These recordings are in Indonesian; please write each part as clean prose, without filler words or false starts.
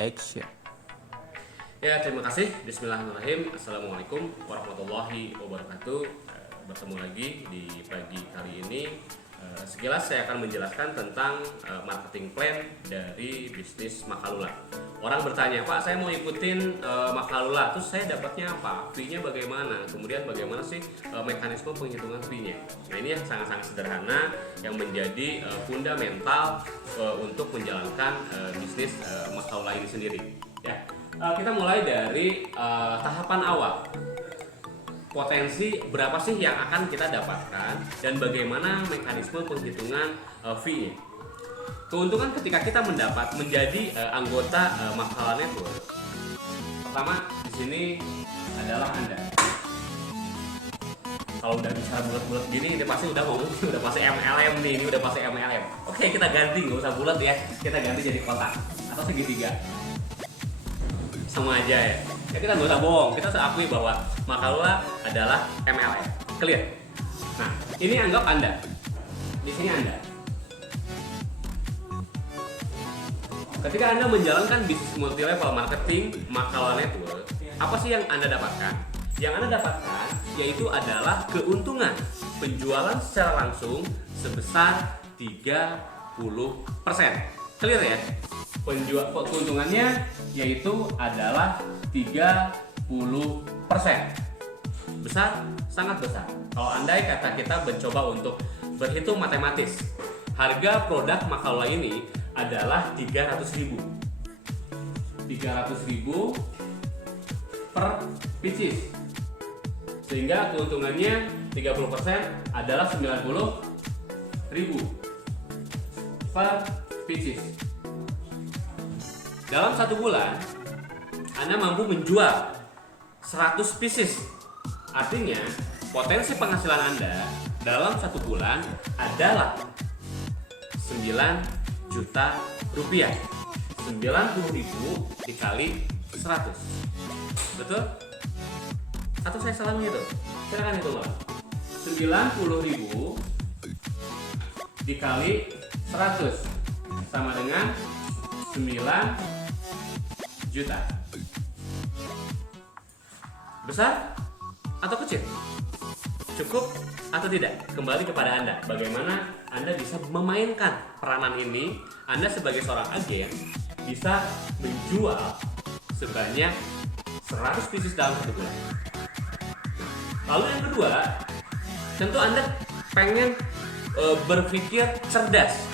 Action. Ya, terima kasih. Bismillahirrahmanirrahim. Assalamualaikum warahmatullahi wabarakatuh. Bertemu lagi di pagi kali ini. Sekilas saya akan menjelaskan tentang marketing plan dari bisnis Makalula. Orang bertanya, Pak, saya mau ikutin Makalula, terus saya dapatnya apa? Fee-nya bagaimana? Kemudian bagaimana sih mekanisme penghitungan fee-nya? Nah, ini yang sangat-sangat sederhana yang menjadi fundamental untuk menjalankan bisnis Makalula ini sendiri. Ya, kita mulai dari tahapan awal. Potensi berapa sih yang akan kita dapatkan dan bagaimana mekanisme penghitungan fee-nya. Keuntungan ketika kita menjadi anggota Makalula Network. Pertama di sini adalah Anda. Kalau udah bicara bulat-bulat gini, ini pasti udah pasti MLM nih, ini udah pasti MLM. Oke, kita ganti, nggak usah bulat ya, kita ganti jadi kotak atau segitiga. Sama aja ya. Ya, kita nggak usah bohong, kita harus akui bahwa Makalula adalah MLM. Clear? Nah, ini anggap Anda. Di sini Anda. Ketika Anda menjalankan bisnis multi level marketing Makalula Network, apa sih yang Anda dapatkan? Yang Anda dapatkan yaitu adalah keuntungan penjualan secara langsung sebesar 30%. Clear ya? Keuntungannya yaitu adalah 30%. Besar, sangat besar. Kalau andai kata kita mencoba untuk berhitung matematis, harga produk Makalula ini adalah 300.000. 300.000 per pieces. Sehingga keuntungannya 30% adalah 90.000 per pieces. Dalam satu bulan, Anda mampu menjual 100 pieces. Artinya, potensi penghasilan Anda dalam satu bulan adalah 9 juta rupiah. 90.000 dikali 100. Betul? Atau saya salah gitu? Silakan hitung Pak. 90.000 dikali 100 sama dengan 9 juta. Besar atau kecil? Cukup atau tidak? Kembali kepada Anda. Bagaimana Anda bisa memainkan peranan ini? Anda sebagai seorang agen bisa menjual sebanyak 100 pieces dalam satu bulan. Lalu yang kedua, tentu Anda pengen berpikir cerdas.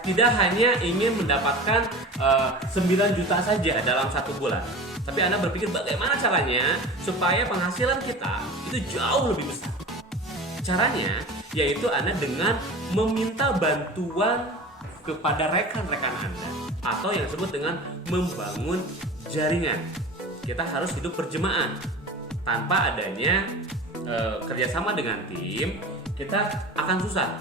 Tidak hanya ingin mendapatkan 9 juta saja dalam satu bulan, tapi Anda berpikir bagaimana caranya supaya penghasilan kita itu jauh lebih besar. Caranya yaitu Anda dengan meminta bantuan kepada rekan-rekan Anda atau yang disebut dengan membangun jaringan. Kita harus hidup berjemaah. Tanpa adanya kerjasama dengan tim, kita akan susah.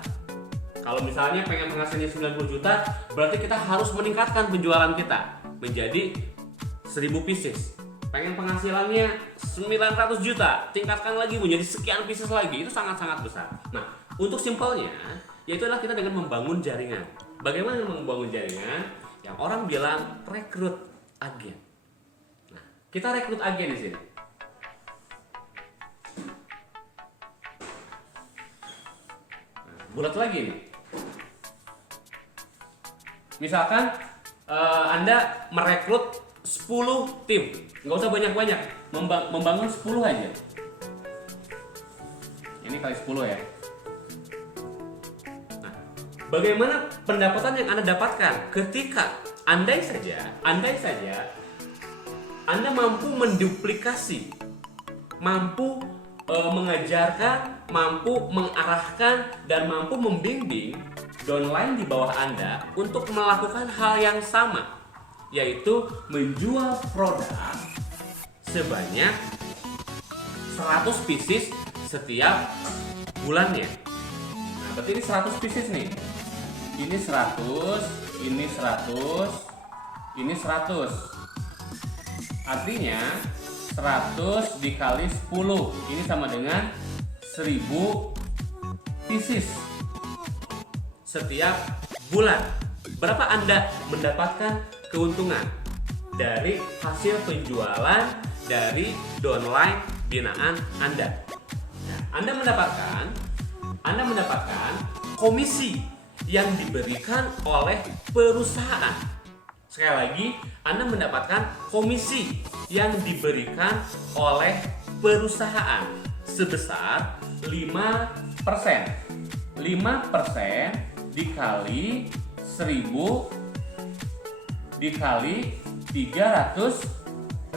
Kalau misalnya pengen penghasilannya 90 juta, berarti kita harus meningkatkan penjualan kita menjadi 1000 pieces. Pengen penghasilannya 900 juta, tingkatkan lagi menjadi sekian pieces lagi. Itu sangat-sangat besar. Nah, untuk simpelnya, yaitu adalah kita dengan membangun jaringan. Bagaimana membangun jaringan? Yang orang bilang rekrut agen. Nah, kita rekrut agen di sini. Bulat lagi nih. Misalkan Anda merekrut 10 tim, nggak usah banyak-banyak, membangun 10 aja. Ini kali 10 ya. Nah, bagaimana pendapatan yang Anda dapatkan ketika andai saja Anda mampu menduplikasi, mampu mengajarkan, mampu mengarahkan, dan mampu membimbing downline di bawah Anda untuk melakukan hal yang sama, yaitu menjual produk sebanyak 100 pieces setiap bulannya. Nah, berarti ini 100 pieces nih. Ini 100, ini 100, ini 100. Artinya 100 dikali 10, ini sama dengan 1000 pieces setiap bulan. Berapa Anda mendapatkan keuntungan? dari hasil penjualan dari downline binaan Anda. Nah, Anda mendapatkan komisi yang diberikan oleh perusahaan. Sekali lagi, Anda mendapatkan komisi yang diberikan oleh perusahaan sebesar 5%. 5% dikali 1000 dikali 300.000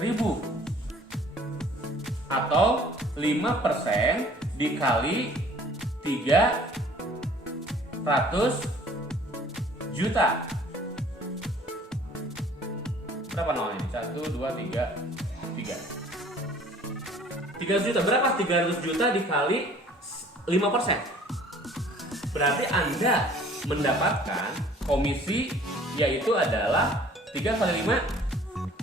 atau 5% dikali 300 juta. Berapa nolnya? 1, 2, 3 300 juta. Berapa 300 juta dikali 5%? Berarti Anda mendapatkan komisi yaitu adalah 3 kali 5,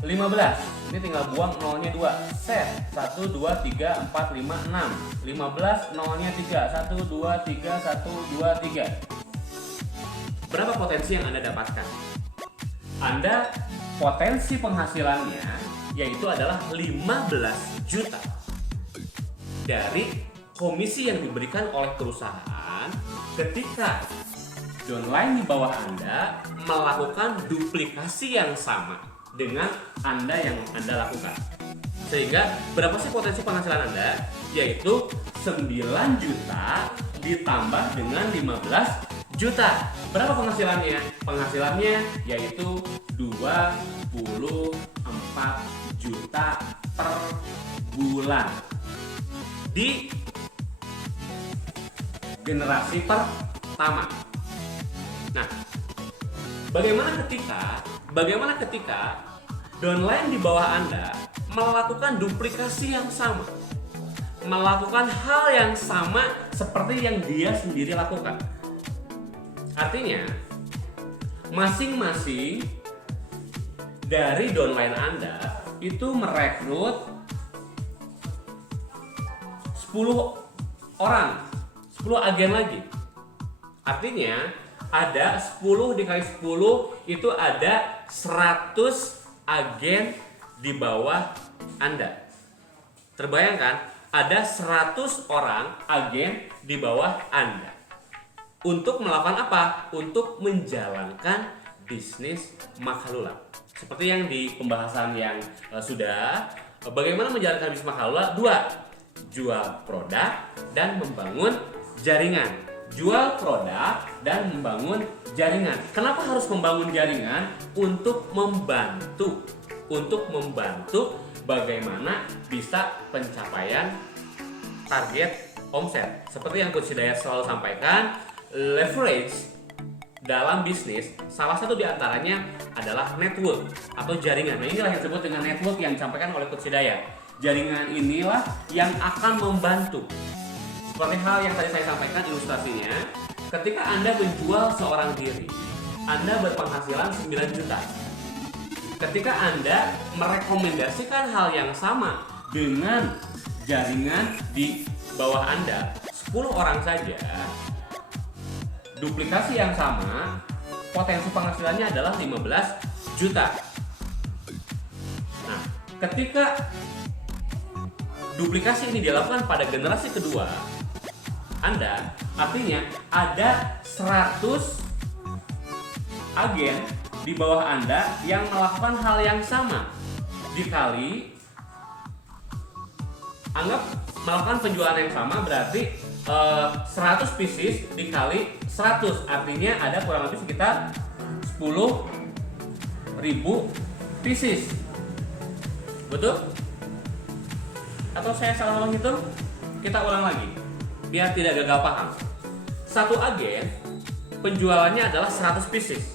15. Ini tinggal buang nolnya 2. Set 1, 2, 3, 4, 5, 6. 15 nolnya 3. 1, 2, 3, 1, 2, 3. Berapa potensi yang Anda dapatkan? Anda potensi penghasilannya yaitu adalah 15 juta dari komisi yang diberikan oleh perusahaan ketika downline di bawah Anda melakukan duplikasi yang sama dengan Anda yang Anda lakukan. Sehingga berapa sih potensi penghasilan Anda? Yaitu 9 juta ditambah dengan 15 juta. Berapa penghasilannya? Penghasilannya yaitu 24 juta per bulan di generasi pertama. Nah, bagaimana ketika downline di bawah Anda melakukan duplikasi yang sama, melakukan hal yang sama seperti yang dia sendiri lakukan? Artinya, masing-masing dari downline Anda itu merekrut 10 orang, 10 agen lagi. Artinya, ada 10 dikali 10 itu ada 100 agen di bawah Anda. Terbayangkan, ada 100 orang agen di bawah Anda. Untuk melakukan apa? Untuk menjalankan bisnis Makhalula. Seperti yang di pembahasan yang sudah, bagaimana menjalankan bisnis Makhalula? 2, jual produk dan membangun jaringan. Jual produk dan membangun jaringan. Kenapa harus membangun jaringan? Untuk membantu bagaimana bisa pencapaian target omset. Seperti yang Coach Hidayat selalu sampaikan, leverage dalam bisnis salah satu diantaranya adalah network atau jaringan. Nah, inilah yang disebut dengan network yang disampaikan oleh Coach Hidayat. Jaringan inilah yang akan membantu. Seperti hal yang tadi saya sampaikan ilustrasinya, ketika Anda menjual seorang diri, Anda berpenghasilan 9 juta. Ketika Anda merekomendasikan hal yang sama dengan jaringan di bawah Anda, 10 orang saja, duplikasi yang sama, potensi penghasilannya adalah 15 juta. Nah, ketika duplikasi ini dilakukan pada generasi kedua Anda, artinya ada 100 agen di bawah Anda yang melakukan hal yang sama dikali, anggap melakukan penjualan yang sama, berarti 100 pieces dikali 100, artinya ada kurang lebih sekitar 10.000 pieces. Betul? Atau saya salah menghitung? Kita ulang lagi biar tidak gagal paham. Satu agen penjualannya adalah 100 pieces.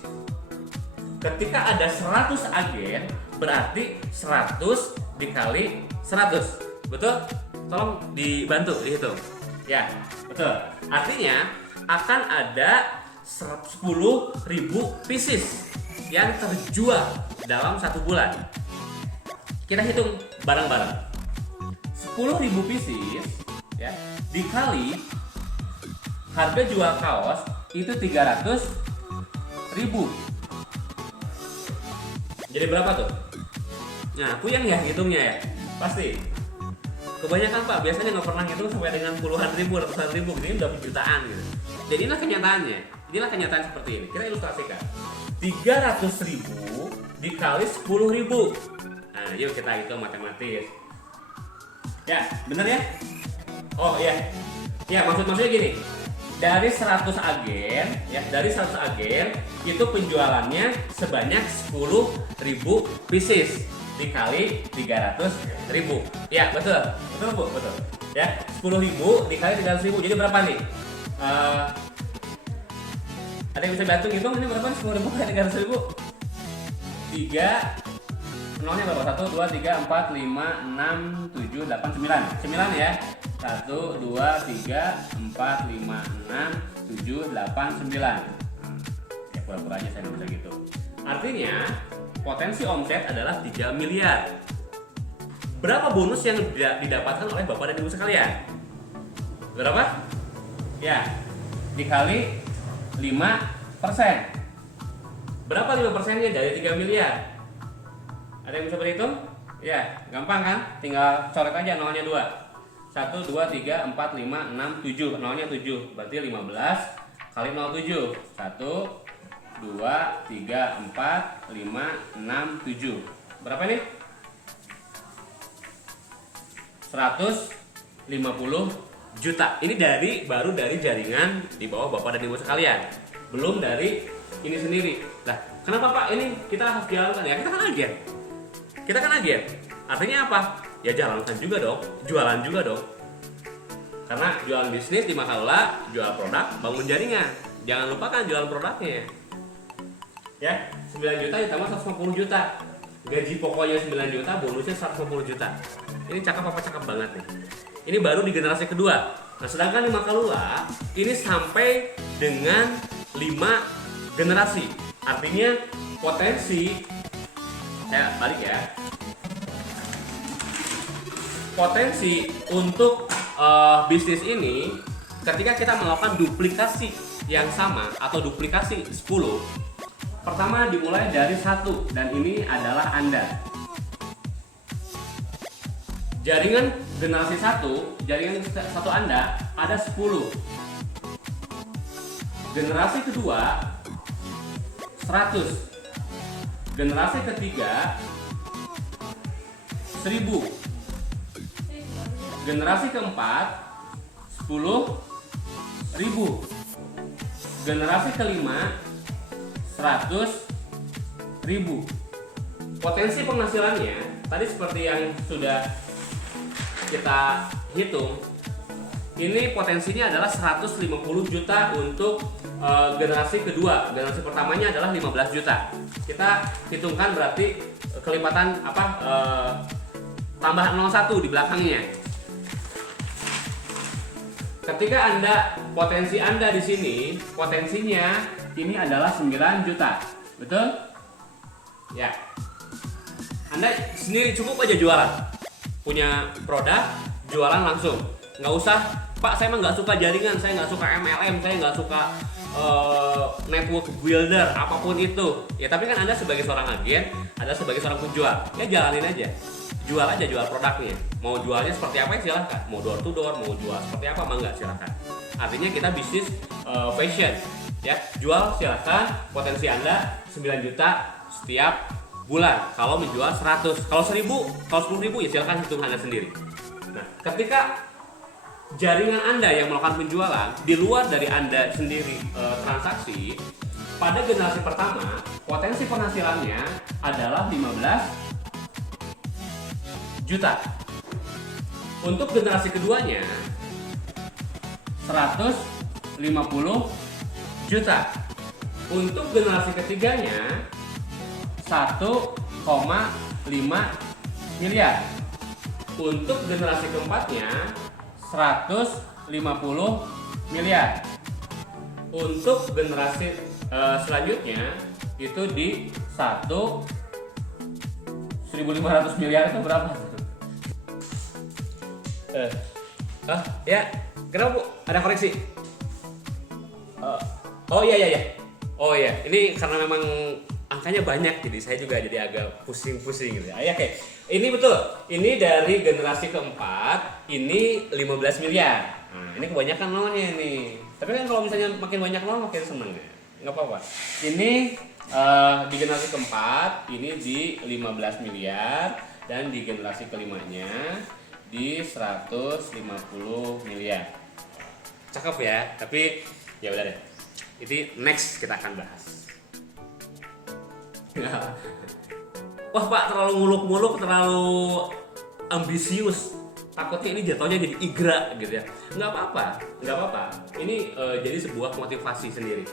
Ketika ada 100 agen, berarti 100 dikali 100. Betul? Tolong dibantu dihitung. Ya, betul. Artinya akan ada 10.000 pieces yang terjual dalam 1 bulan. Kita hitung bareng-bareng. 10.000 pieces ya, dikali harga jual kaos itu 300.000. Jadi berapa tuh? Nah, puyeng ya hitungnya ya? Pasti. Kebanyakan Pak, biasanya nggak pernah hitung sampai dengan puluhan ribu, ratusan ribu, gitu, ini udah jutaan gitu. Jadi inilah kenyataannya. Inilah kenyataan seperti ini. Kita ilustrasikan. 300.000 dikali 10.000. Nah, yuk kita hitung matematis. Ya, bener ya? Oh iya. Ya, maksudnya gini. Dari 100 agen, ya, dari 100 agen itu penjualannya sebanyak 10.000 pieces dikali 300.000. Ya, betul. Betul, Bu, betul. Ya, 10.000 dikali 300.000. Jadi berapa nih? Ada yang bisa bantu ngitung ini berapa nih? 10.000 kali 300.000? 3 nolnya berapa? 1, 2, 3, 4, 5, 6, 7, 8, 9 9 ya. 1, 2, 3, 4, 5, 6, 7, 8, 9. Ya pura-pura aja saya nggak bisa gitu. Artinya potensi omset adalah 3 miliar. Berapa bonus yang didapatkan oleh Bapak dan Ibu sekalian? Berapa? Ya, dikali 5%. Berapa 5%-nya dari 3 miliar? Ada yang bisa berhitung? Ya, gampang kan? Tinggal coret aja nolnya 2. 1, 2, 3, 4, 5, 6, 7. Nolnya 7. Berarti 15 kali 07. 1, 2, 3, 4, 5, 6, 7. Berapa nih? 150 juta. Ini baru dari jaringan di bawah Bapak dan Ibu sekalian. Belum dari ini sendiri. Lah, kenapa Pak ini kita harus jalankan? Ya, kita kan agen. Kita kan agen. Artinya apa? Ya jalankan juga dong, jualan juga dong. Karena jualan bisnis di Makaula, jual produk, bangun jaringan. Jangan lupakan jualan produknya. Ya, 9 juta ditambah 150 juta. Gaji pokoknya 9 juta, bonusnya 150 juta. Ini cakep apa cakep banget nih. Ini baru di generasi kedua. Nah, sedangkan di Makaula ini sampai dengan 5 generasi. Artinya potensi, saya balik ya. Potensi untuk bisnis ini ketika kita melakukan duplikasi yang sama atau duplikasi 10, pertama dimulai dari 1 dan ini adalah Anda. Jaringan generasi 1, jaringan 1 Anda ada 10. Generasi kedua 100. Generasi ketiga 1000. Generasi keempat 10.000. Generasi kelima 100.000. Potensi penghasilannya tadi seperti yang sudah kita hitung, ini potensinya adalah 150 juta untuk generasi kedua. Generasi pertamanya adalah 15 juta. Kita hitungkan berarti kelipatan tambah 01 di belakangnya. Ketika potensi Anda di sini, potensinya ini adalah 9 juta. Betul? Ya. Anda sendiri cukup aja jualan. Punya produk, jualan langsung. Nggak usah, Pak, saya emang nggak suka jaringan, saya nggak suka MLM, saya nggak suka network builder, apapun itu. Ya tapi kan Anda sebagai seorang agen, Anda sebagai seorang penjual, ya jalanin aja. Jual aja, jual produknya. Mau jualnya seperti apa ya silahkan. Mau door to door, mau jual seperti apa mah nggak, silahkan. Artinya kita bisnis fashion. Ya, jual silahkan. Potensi Anda 9 juta setiap bulan. Kalau menjual 100, kalau 1000, kalau 10.000 ya silahkan hitung Anda sendiri. Nah, ketika jaringan Anda yang melakukan penjualan di luar dari Anda sendiri transaksi, pada generasi pertama potensi penghasilannya adalah 15 juta. Untuk generasi keduanya 150 juta. Untuk generasi ketiganya 1,5 miliar. Untuk generasi keempatnya 150 miliar. Untuk generasi selanjutnya itu di 1.500 miliar itu berapa? Ya, kenapa Bu? Ada koreksi? Oh iya. Oh iya, ini karena memang angkanya banyak, jadi saya juga jadi agak pusing-pusing gitu. Ya, oke. Ini betul. Ini dari generasi keempat, ini 15 miliar. Nah, ini kebanyakan nolnya nih. Tapi kan kalau misalnya makin banyak nol makin seneng ya. Nggak apa-apa. Ini di generasi keempat, ini di 15 miliar, dan di generasi kelimanya di 150 miliar. Cakep ya, tapi ya udah deh. Ini next kita akan bahas. Wah Pak, terlalu muluk-muluk, terlalu ambisius. Takutnya ini jatuhnya jadi igra gitu ya. Nggak apa-apa. Ini jadi sebuah motivasi sendiri.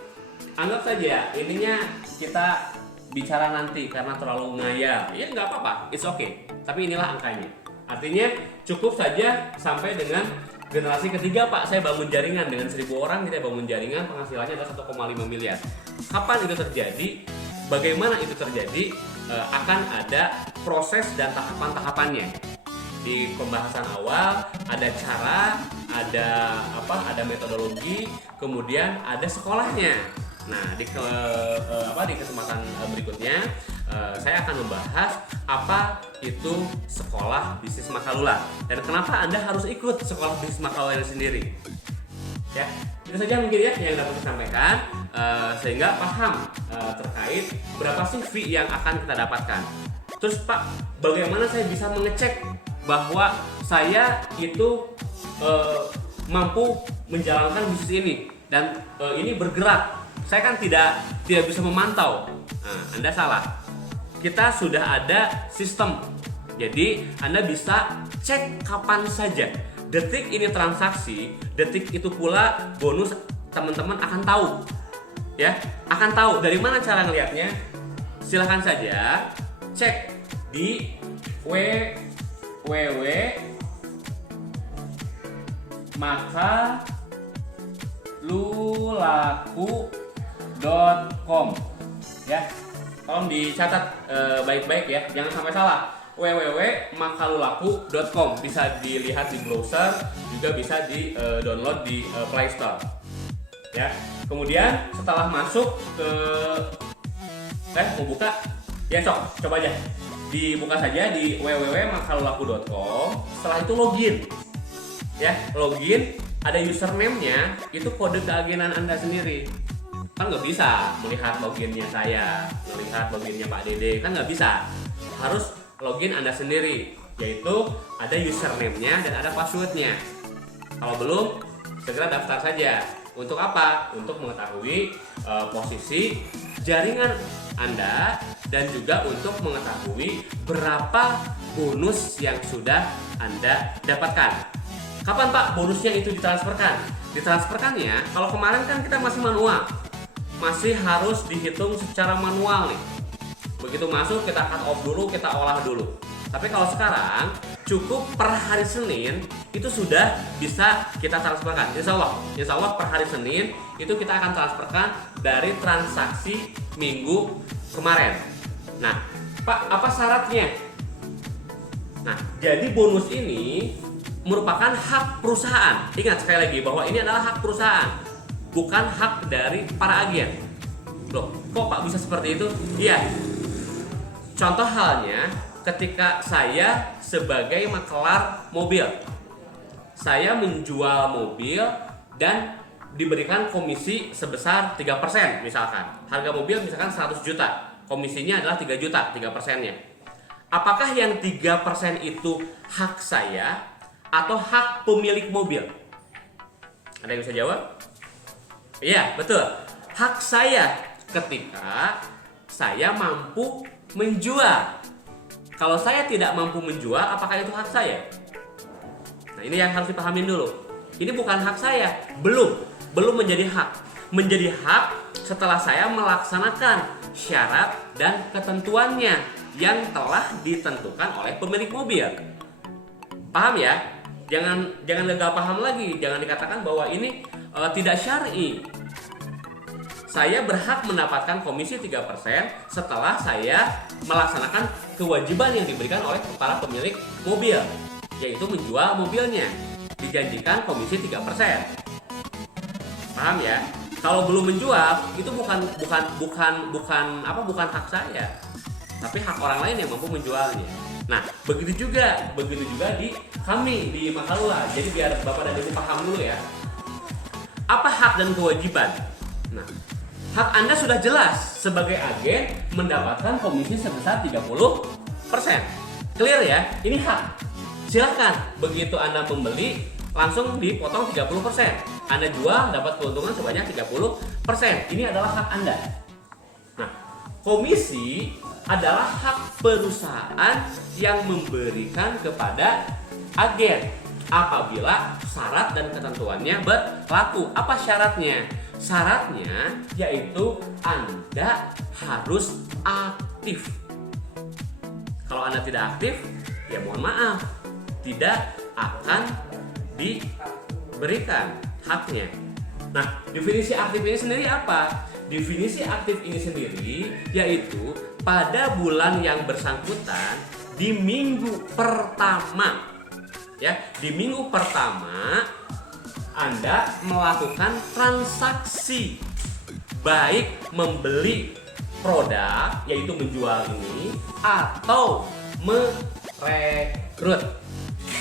Anggap saja ininya kita bicara nanti karena terlalu ngayal. Ya nggak apa-apa, it's okay. Tapi inilah angkanya. Artinya cukup saja sampai dengan generasi ketiga Pak, saya bangun jaringan dengan 1.000 orang, kita bangun jaringan, penghasilannya adalah 1,5 miliar. Kapan itu terjadi? Bagaimana itu terjadi? Akan ada proses dan tahapan-tahapannya. Di pembahasan awal ada cara, ada metodologi, kemudian ada sekolahnya. Nah, di kesempatan berikutnya saya akan membahas apa itu sekolah bisnis Makalular dan kenapa Anda harus ikut sekolah bisnis Makalular sendiri. Ya, itu saja mungkin ya yang dapat saya sampaikan, sehingga paham terkait berapa sih fee yang akan kita dapatkan. Terus Pak, bagaimana saya bisa mengecek bahwa saya itu mampu menjalankan bisnis ini dan ini bergerak? Saya kan tidak bisa memantau. Nah, Anda salah. Kita sudah ada sistem. Jadi Anda bisa cek kapan saja. Detik ini transaksi, detik itu pula bonus, teman-teman akan tahu. Ya, akan tahu. Dari mana cara ngelihatnya? Silahkan saja cek di www.makalulaku.com ya. Tolong dicatat baik-baik ya, jangan sampai salah. www.makalulaku.com bisa dilihat di browser, juga bisa di download di Play Store. Ya. Kemudian setelah masuk ke mau buka, ya sok, coba aja. Dibuka saja di www.makalulaku.com. Setelah itu login. Ya, login, ada username-nya, itu kode keagenan Anda sendiri. Kan nggak bisa melihat loginnya saya, melihat loginnya Pak Dede, kan nggak bisa. Harus login Anda sendiri, yaitu ada username-nya dan ada password-nya. Kalau belum, segera daftar saja. Untuk apa? Untuk mengetahui posisi jaringan Anda dan juga untuk mengetahui berapa bonus yang sudah Anda dapatkan. Kapan Pak bonusnya itu ditransferkan? Ditransferkannya, kalau kemarin kan kita masih manual, masih harus dihitung secara manual nih. Begitu masuk kita cut off dulu, kita olah dulu. Tapi kalau sekarang cukup per hari Senin itu sudah bisa kita transferkan. Insya Allah per hari Senin itu kita akan transferkan dari transaksi minggu kemarin. Nah, Pak, apa syaratnya? Nah, jadi bonus ini merupakan hak perusahaan. Ingat sekali lagi bahwa ini adalah hak perusahaan, bukan hak dari para agen. Loh, kok Pak bisa seperti itu? Iya. Contoh halnya ketika saya sebagai makelar mobil, saya menjual mobil dan diberikan komisi sebesar 3% misalkan. Harga mobil misalkan 100 juta, komisinya adalah 3 juta, 3%-nya. Apakah yang 3% itu hak saya atau hak pemilik mobil? Ada yang bisa jawab? Iya, betul. Hak saya ketika saya mampu menjual. Kalau saya tidak mampu menjual, apakah itu hak saya? Nah, ini yang harus dipahamin dulu. Ini bukan hak saya, belum menjadi hak. Menjadi hak setelah saya melaksanakan syarat dan ketentuannya yang telah ditentukan oleh pemilik mobil. Paham ya? Jangan gagal paham lagi. Jangan dikatakan bahwa ini tidak syar'i. Saya berhak mendapatkan komisi 3% setelah saya melaksanakan kewajiban yang diberikan oleh para pemilik mobil, yaitu menjual mobilnya. Dijanjikan komisi 3%. Paham ya? Kalau belum menjual itu bukan hak saya, tapi hak orang lain yang mampu menjualnya. Nah, begitu juga di kami di Makalula. Jadi biar Bapak dan Ibu paham dulu ya. Apa hak dan kewajiban? Nah, hak Anda sudah jelas, sebagai agen mendapatkan komisi sebesar 30%. Clear ya? Ini hak. Silakan, begitu Anda membeli langsung dipotong 30%. Anda jual dapat keuntungan sebanyak 30%. Ini adalah hak Anda. Nah, komisi adalah hak perusahaan yang memberikan kepada agen apabila syarat dan ketentuannya berlaku. Apa syaratnya? Syaratnya yaitu Anda harus aktif. Kalau Anda tidak aktif, ya mohon maaf, tidak akan diberikan haknya. Nah, definisi aktif ini sendiri apa? Definisi aktif ini sendiri yaitu pada bulan yang bersangkutan di minggu pertama, ya, di minggu pertama Anda melakukan transaksi baik membeli produk yaitu menjual ini atau merekrut.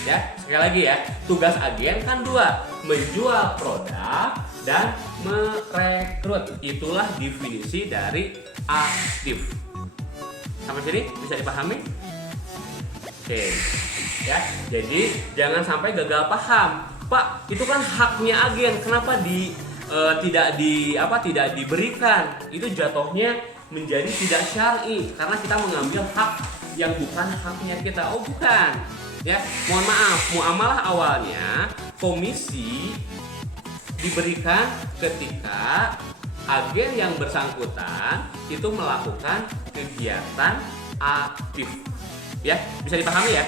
Ya, sekali lagi ya, tugas agen kan dua, menjual produk dan merekrut. Itulah definisi dari aktif. Sampai sini bisa dipahami? Oke. Ya, jadi jangan sampai gagal paham. Pak, itu kan haknya agen, kenapa tidak diberikan? Itu jatuhnya menjadi tidak syar'i karena kita mengambil hak yang bukan haknya kita. Oh, bukan. Ya, mohon maaf, muamalah awalnya komisi diberikan ketika agen yang bersangkutan itu melakukan kegiatan aktif. Ya, bisa dipahami ya?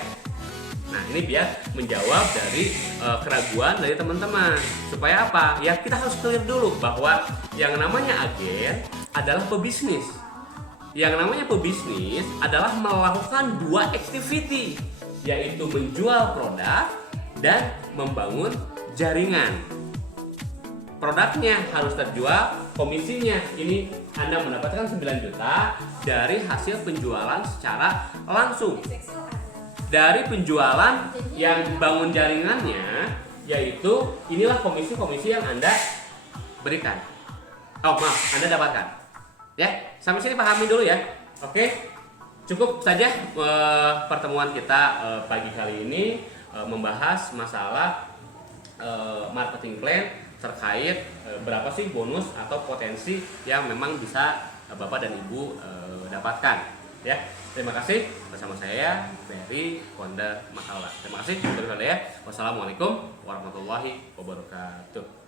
Nah, ini biar menjawab dari keraguan dari teman-teman. Supaya apa? Ya, kita harus clear dulu bahwa yang namanya agen adalah pebisnis. Yang namanya pebisnis adalah melakukan dua activity, yaitu menjual produk dan membangun jaringan. Produknya harus terjual, komisinya ini Anda mendapatkan 9 juta dari hasil penjualan secara langsung. Dari penjualan yang bangun jaringannya, yaitu inilah komisi-komisi yang Anda berikan. Oh maaf, Anda dapatkan. Ya, sampai sini pahami dulu ya. Oke, cukup saja pertemuan kita pagi kali ini membahas masalah marketing plan terkait berapa sih bonus atau potensi yang memang bisa Bapak dan Ibu dapatkan. Ya, terima kasih bersama saya Ferry, founder Makalula. Terima kasih. Ya. Wassalamualaikum warahmatullahi wabarakatuh.